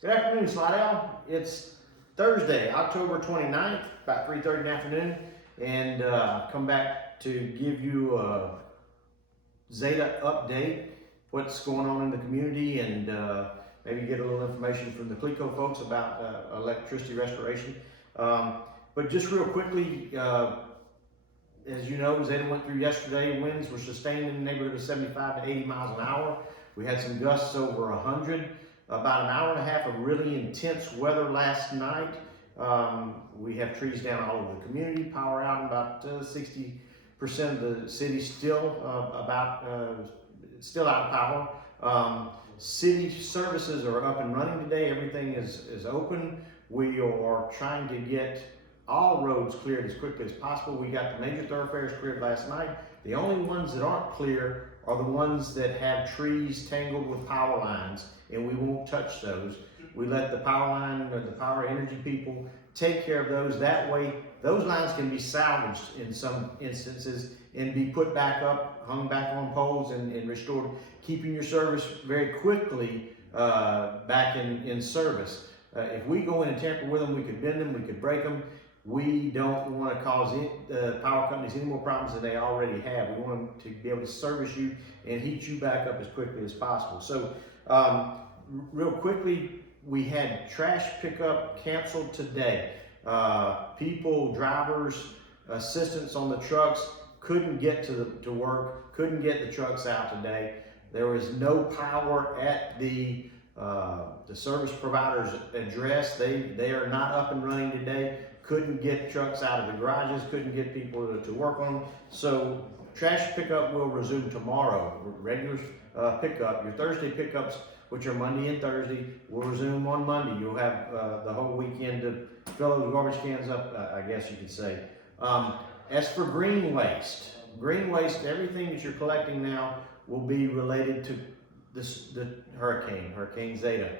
Good afternoon, Slidell. It's Thursday, October 29th, about 3:30 in the afternoon, and come back to give you a Zeta update, what's going on in the community, and maybe get a little information from the Cleco folks about electricity restoration. But just real quickly, as you know, Zeta went through yesterday. Winds were sustained in the neighborhood of 75 to 80 miles an hour. We had some gusts over 100. About an hour and a half of really intense weather last night. We have trees down all over the community, power out in about 60% of the city still still out of power. City services are up and running today. Everything is open. We are trying to get all roads cleared as quickly as possible. We got the major thoroughfares cleared last night. The only ones that aren't clear are the ones that have trees tangled with power lines, and we won't touch those. We let the power line or the power energy people take care of those. That way, those lines can be salvaged in some instances and be put back up, hung back on poles and restored, keeping your service very quickly back in service. If we go in and tamper with them, we could bend them, we could break them. We don't want to cause power companies any more problems than they already have. We want them to be able to service you and heat you back up as quickly as possible. So real quickly, we had trash pickup canceled today. People, drivers, assistants on the trucks couldn't get to work, couldn't get the trucks out today. There was no power at the service provider's address. They are not up and running today. Couldn't get trucks out of the garages, couldn't get people to work on them. So trash pickup will resume tomorrow. Regular pickup, your Thursday pickups, which are Monday and Thursday, will resume on Monday. You'll have the whole weekend to fill those garbage cans up, I guess you could say. As for green waste, everything that you're collecting now will be related to the Hurricane Zeta.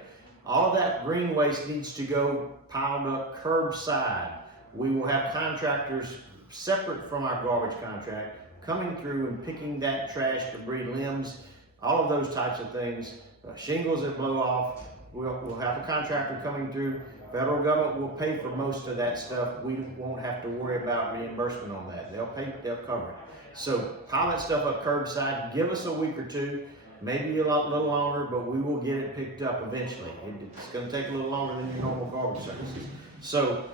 All of that green waste needs to go piled up curbside. We will have contractors separate from our garbage contract coming through and picking that trash, debris, limbs, all of those types of things. Shingles that blow off, we'll have a contractor coming through. Federal government will pay for most of that stuff. We won't have to worry about reimbursement on that. They'll cover it. So pile that stuff up curbside. Give us a week or two. Maybe a little longer, but we will get it picked up eventually. It's going to take a little longer than your normal garbage services. So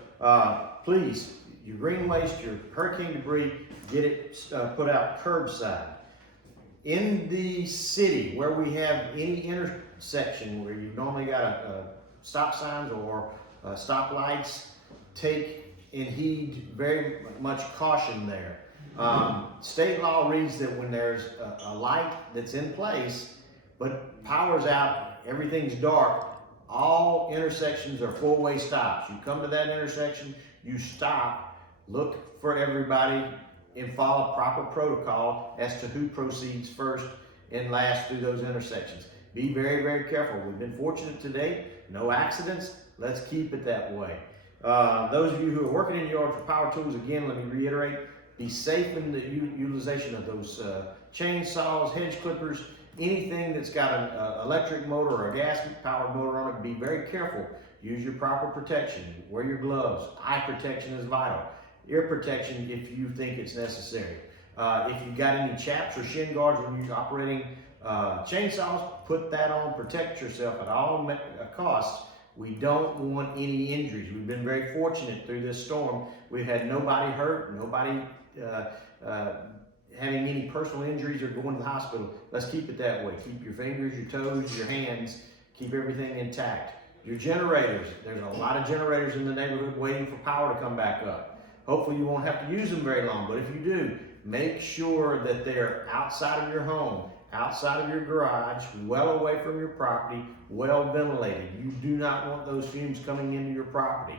please, your green waste, your hurricane debris, get it put out curbside. In the city, where we have any intersection where you've normally got stop signs or stop lights, take and heed very much caution there. State law reads that when there's a light that's in place, but power's out, everything's dark, all intersections are four-way stops. You come to that intersection, you stop, look for everybody, and follow proper protocol as to who proceeds first and last through those intersections. Be very, very careful. We've been fortunate today, no accidents. Let's keep it that way. Those of you who are working in your yard for power tools, again, let me reiterate, be safe in the utilization of those chainsaws, hedge clippers, anything that's got an electric motor or a gas-powered motor on it. Be very careful. Use your proper protection. Wear your gloves. Eye protection is vital. Ear protection if you think it's necessary. If you've got any chaps or shin guards when you're operating chainsaws, put that on. Protect yourself at all costs. We don't want any injuries. We've been very fortunate through this storm. We've had nobody hurt, nobody having any personal injuries or going to the hospital. Let's keep it that way. Keep your fingers, your toes, your hands, keep everything intact. Your generators, there's a lot of generators in the neighborhood waiting for power to come back up. Hopefully you won't have to use them very long, but if you do, make sure that they're outside of your home, outside of your garage, well away from your property, well ventilated. You do not want those fumes coming into your property.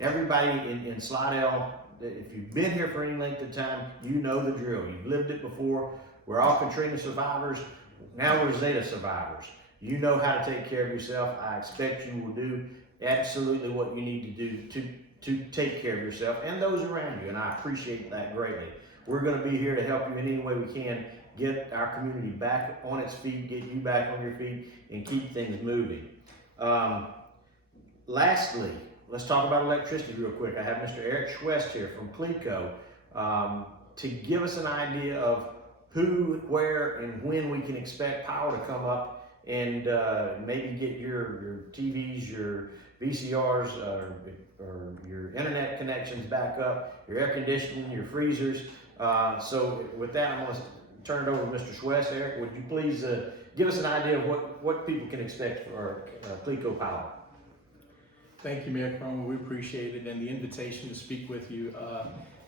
Everybody in Slidell, if you've been here for any length of time, you know the drill. You've lived it before. We're all Katrina survivors. Now we're Zeta survivors. You know how to take care of yourself. I expect you will do absolutely what you need to do to take care of yourself and those around you, and I appreciate that greatly. We're going to be here to help you in any way we can get our community back on its feet, get you back on your feet, and keep things moving. Lastly, let's talk about electricity real quick. I have Mr. Eric Schouest here from Cleco to give us an idea of who, where, and when we can expect power to come up and maybe get your TVs, your VCRs, or your internet connections back up, your air conditioning, your freezers. So with that, I'm going to turn it over to Mr. Schouest. Eric, would you please give us an idea of what people can expect for Cleco Power? Thank you, Mayor Cromer. We appreciate it and the invitation to speak with you.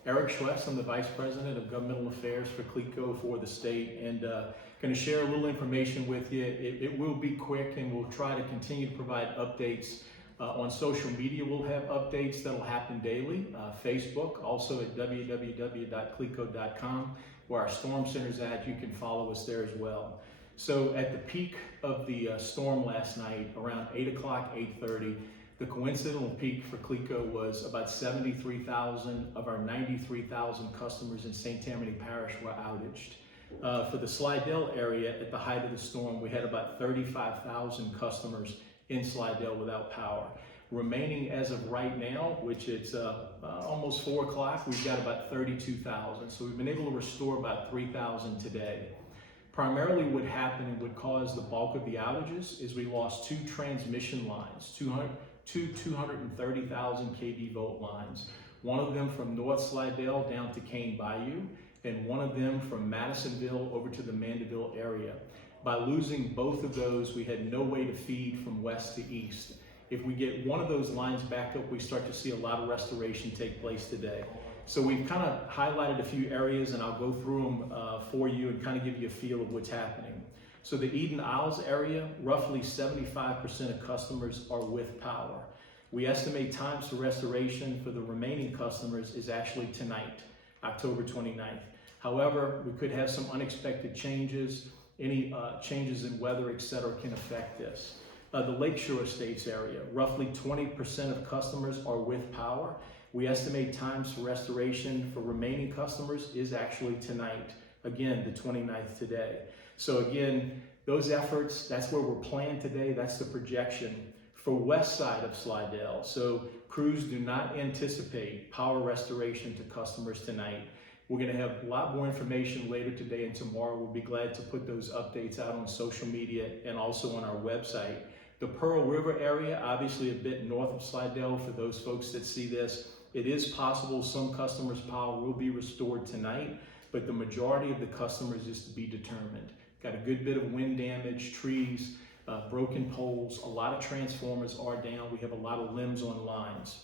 Eric Schouest, I'm the Vice President of Governmental Affairs for Cleco for the state, and going to share a little information with you. It will be quick, and we'll try to continue to provide updates. On social media, we'll have updates that'll happen daily. Facebook, also at www.cleco.com, where our storm center's at. You can follow us there as well. So at the peak of the storm last night, around 8 o'clock, 8:30, the coincidental peak for Cleco was about 73,000 of our 93,000 customers in St. Tammany Parish were outaged. For the Slidell area, at the height of the storm, we had about 35,000 customers in Slidell without power. Remaining as of right now, which it's almost 4 o'clock, we've got about 32,000. So we've been able to restore about 3,000 today. Primarily what happened and what caused the bulk of the outages is we lost 2 transmission lines, two 230,000 kV volt lines. One of them from North Slidell down to Cane Bayou, and one of them from Madisonville over to the Mandeville area. By losing both of those, we had no way to feed from west to east. If we get one of those lines back up, we start to see a lot of restoration take place today. So we've kind of highlighted a few areas, and I'll go through them for you and kind of give you a feel of what's happening. So the Eden Isles area, roughly 75% of customers are with power. We estimate times to restoration for the remaining customers is actually tonight, October 29th. However, we could have some unexpected changes. Any changes in weather, etc., can affect this. The Lakeshore Estates area, roughly 20% of customers are with power. We estimate times for restoration for remaining customers is actually tonight. Again, the 29th today. So again, those efforts, that's where we're planned today. That's the projection for west side of Slidell. So crews do not anticipate power restoration to customers tonight. We're going to have a lot more information later today and tomorrow. We'll be glad to put those updates out on social media and also on our website. The Pearl River area, obviously a bit north of Slidell, for those folks that see this, it is possible some customers' power will be restored tonight, but the majority of the customers is to be determined. Got a good bit of wind damage, trees, broken poles, a lot of transformers are down. We have a lot of limbs on lines.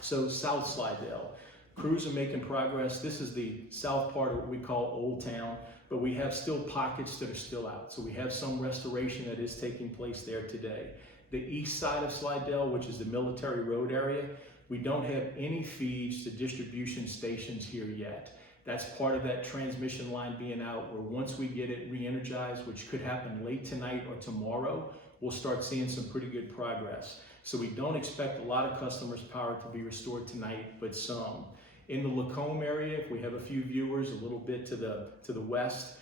So South Slidell, crews are making progress. This is the south part of what we call Old Town, but we have still pockets that are still out. So we have some restoration that is taking place there today. The east side of Slidell, which is the Military Road area, we don't have any feeds to distribution stations here yet. That's part of that transmission line being out, where once we get it re-energized, which could happen late tonight or tomorrow, we'll start seeing some pretty good progress. So we don't expect a lot of customers' power to be restored tonight, but some. In the Lacombe area, if we have a few viewers a little bit to the west,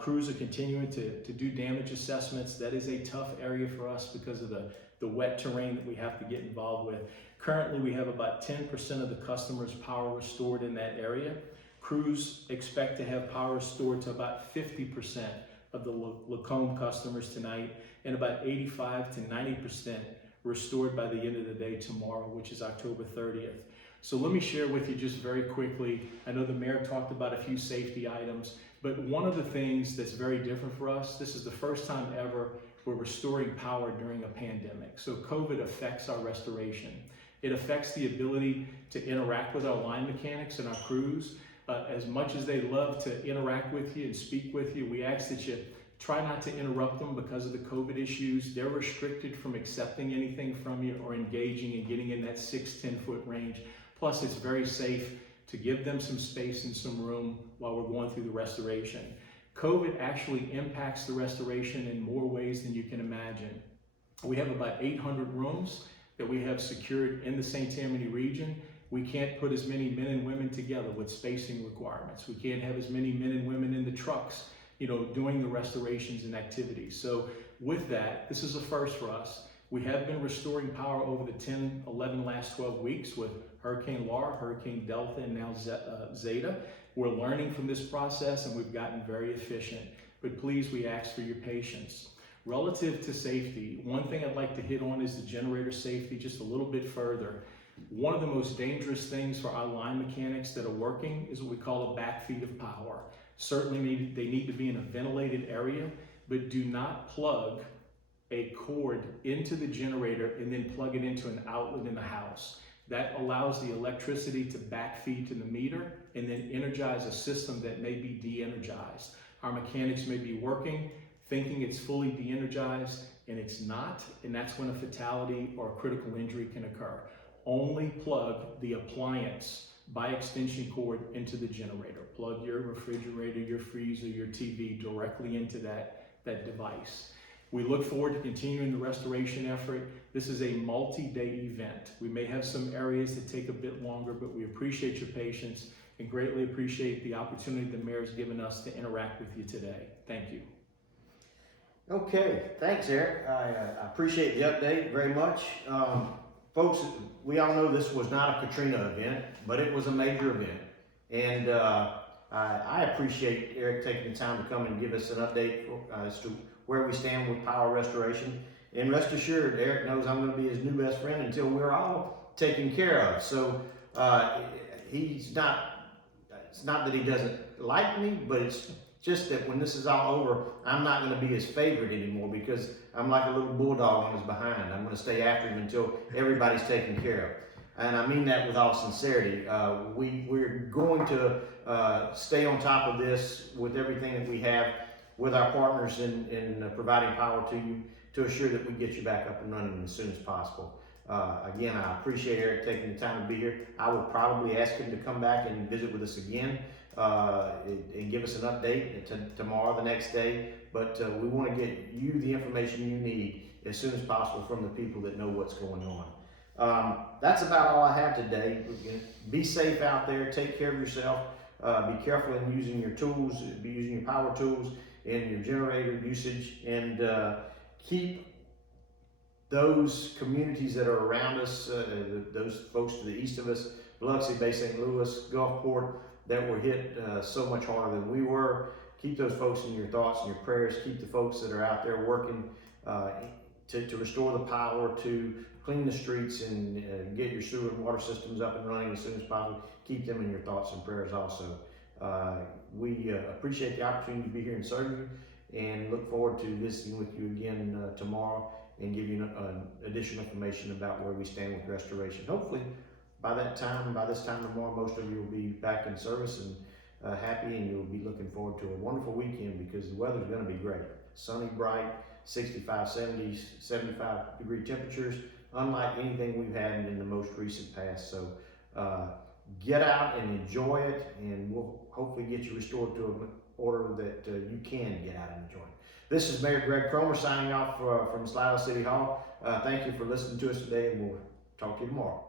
crews are continuing to do damage assessments. That is a tough area for us because of the wet terrain that we have to get involved with. Currently, we have about 10% of the customers' power restored in that area. Crews expect to have power restored to about 50% of the Lacombe customers tonight, and about 85 to 90% restored by the end of the day tomorrow, which is October 30th. So let me share with you just very quickly. I know the mayor talked about a few safety items, but one of the things that's very different for us, this is the first time ever we're restoring power during a pandemic. So COVID affects our restoration. It affects the ability to interact with our line mechanics and our crews. As much as they love to interact with you and speak with you, we ask that you try not to interrupt them because of the COVID issues. They're restricted from accepting anything from you or engaging and getting in that 6-10 foot range. Plus, it's very safe to give them some space and some room while we're going through the restoration. COVID actually impacts the restoration in more ways than you can imagine. We have about 800 rooms that we have secured in the St. Tammany region. We can't put as many men and women together with spacing requirements. We can't have as many men and women in the trucks, doing the restorations and activities. So with that, this is a first for us. We have been restoring power over the 10, 11 last 12 weeks with Hurricane Laura, Hurricane Delta, and now Zeta. We're learning from this process and we've gotten very efficient, but please, we ask for your patience. Relative to safety, one thing I'd like to hit on is the generator safety just a little bit further. One of the most dangerous things for our line mechanics that are working is what we call a backfeed of power. Certainly they need to be in a ventilated area, but do not plug a cord into the generator and then plug it into an outlet in the house. That allows the electricity to backfeed to the meter and then energize a system that may be de-energized. Our mechanics may be working, thinking it's fully de-energized, and it's not, and that's when a fatality or a critical injury can occur. Only plug the appliance by extension cord into the generator. Plug your refrigerator, your freezer, your TV directly into that device. We look forward to continuing the restoration effort. This is a multi-day event. We may have some areas that take a bit longer, but we appreciate your patience and greatly appreciate the opportunity the mayor's given us to interact with you today. Thank you. Okay, thanks, Eric. I appreciate the update very much. Folks, we all know this was not a Katrina event, but it was a major event. And I appreciate Eric taking the time to come and give us an update as to where we stand with power restoration. And rest assured, Eric knows I'm going to be his new best friend until we're all taken care of. So it's not that he doesn't like me, but it's just that when this is all over, I'm not going to be his favorite anymore because I'm like a little bulldog on his behind. I'm going to stay after him until everybody's taken care of. And I mean that with all sincerity. We're going to stay on top of this with everything that we have with our partners in providing power to you to assure that we get you back up and running as soon as possible. Again, I appreciate Eric taking the time to be here. I will probably ask him to come back and visit with us again and give us an update tomorrow, the next day. But we want to get you the information you need as soon as possible from the people that know what's going on. That's about all I have today. Be safe out there. Take care of yourself. Be careful in using your tools, be using your power tools and your generator usage, and keep those communities that are around us, those folks to the east of us, Biloxi, Bay St. Louis, Gulfport, that were hit so much harder than we were. Keep those folks in your thoughts and your prayers. Keep the folks that are out there working to restore the power, to clean the streets and get your sewer and water systems up and running as soon as possible. Keep them in your thoughts and prayers also. We appreciate the opportunity to be here and serve you, and look forward to visiting with you again tomorrow and give you additional information about where we stand with restoration. Hopefully by this time tomorrow, most of you will be back in service and happy, and you'll be looking forward to a wonderful weekend because the weather's going to be great. Sunny, bright, 65, 70, 75 degree temperatures, unlike anything we've had in the most recent past. So get out and enjoy it, and we'll hopefully get you restored to an order that you can get out and enjoy. This is Mayor Greg Cromer signing off from Slidell City Hall. Thank you for listening to us today, and we'll talk to you tomorrow.